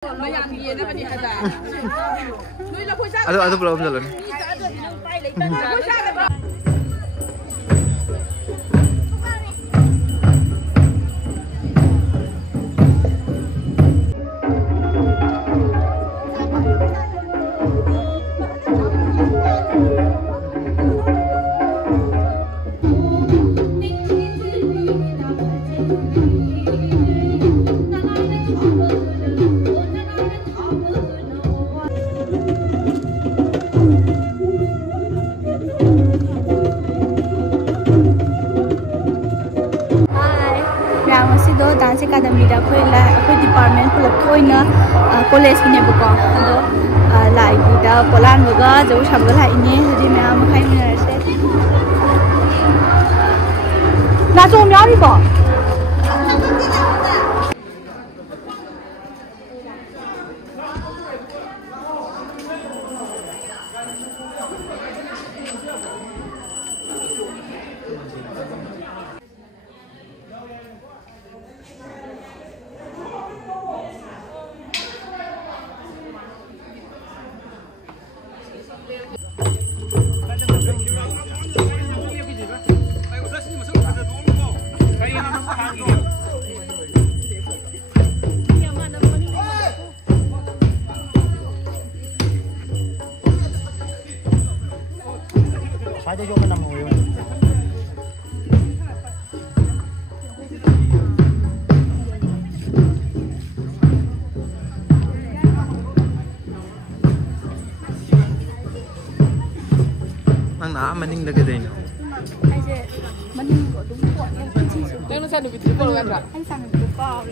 Aduh belum jalan. Dance Academy da khoi department pulak khoina college kine bako ado lai da polan baga jo sabga lai ni hadi ma khai mi se na zo myaw ri bo Ada juga nama orang. Mang na maning lagi deh. Aje maning ko dum ko yang kunci su. Yang saya lebih triple kan tak? Ai sang ko ko.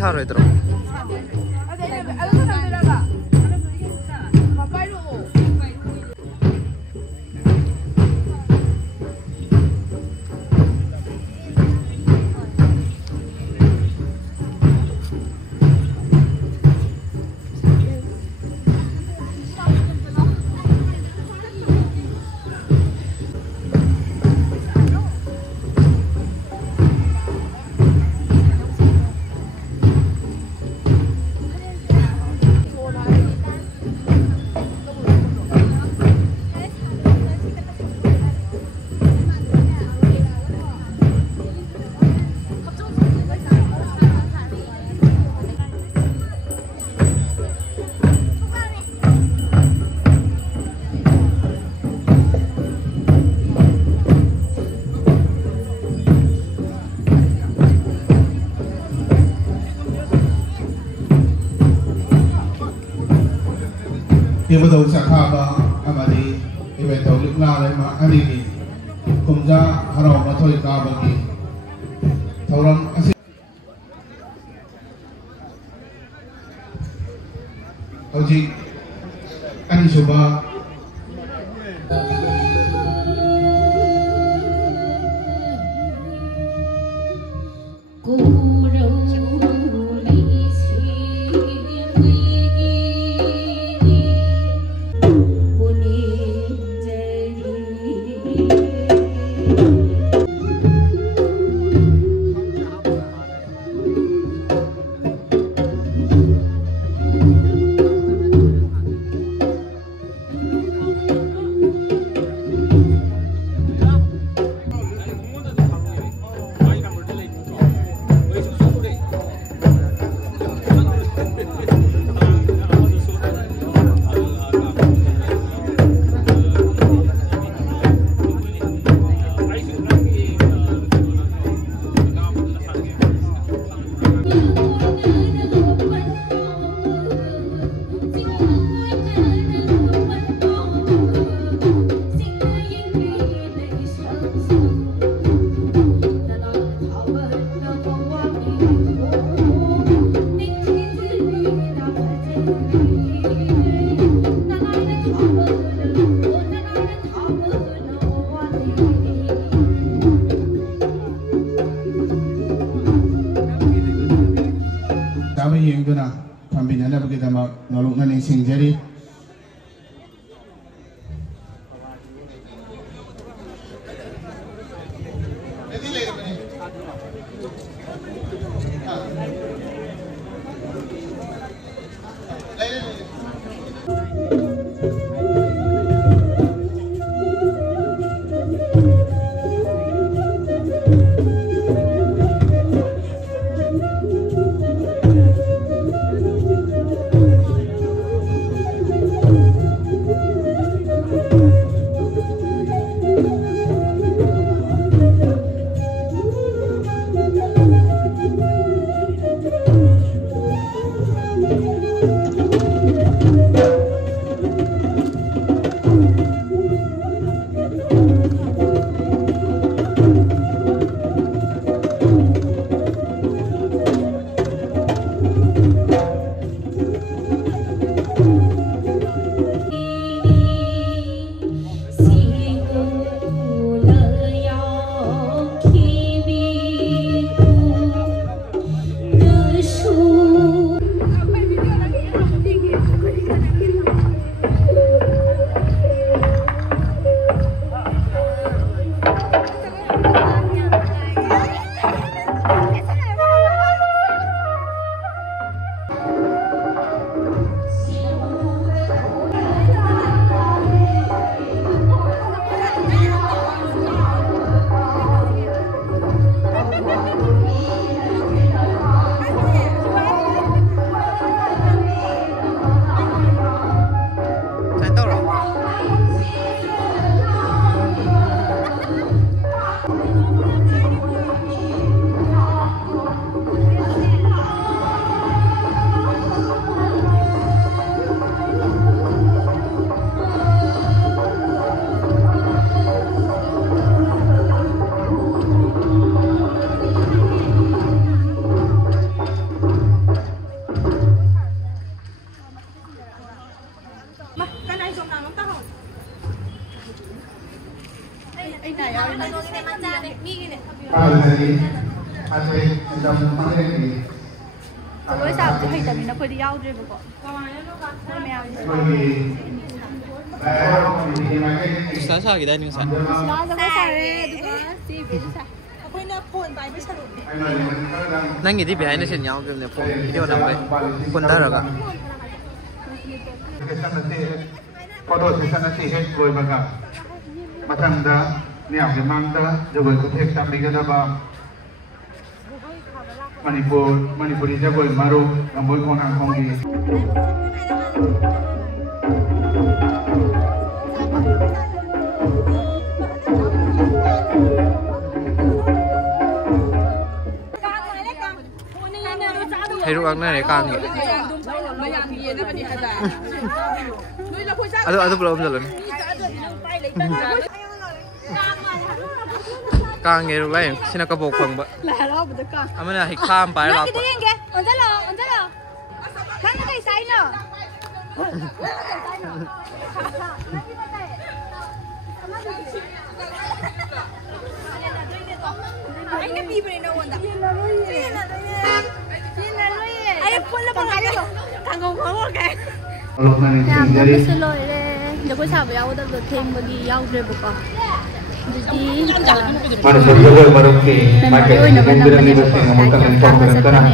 Sao rồi tao? Yang betul cakap amadi event taulik nalai ma hari ini kumja harau matoi kabagi tauran asik Oji ani coba Kami yang tu nak pembinaan apa kita mau nolong nani singjari. Với sao chị hay tầm nó phải đi ao rồi bố. Sasa kita ni san. Nang ini behind sen yang tu ni pun video nampai pun dah raga. Foto sesana sih head boy baga. Macam dah ni apa mang dah jauh ikut head tapi kita bah Manipur ini boy maru namboy konang kongi. Hay ruk ang nari kang. Aduh belum jalan. Kang nghe ruk lain, sini aku bawa pang ba. Amana hik kham pai la. Kan kai sai no. Anh cái gì vậy nó quên đặt. Anh phun lên bằng ai đó. Càng không có cái. Dạ, xin lỗi đấy. Nếu có sao với nhau đã được thêm một cái nhau rồi bố con. Mana sebagai baru ke, maka ini kemudian ini bersih ngomongkan info kerana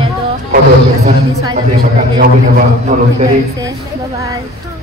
foto sesat, tapi makan yang punya nolong dari. Bye bye.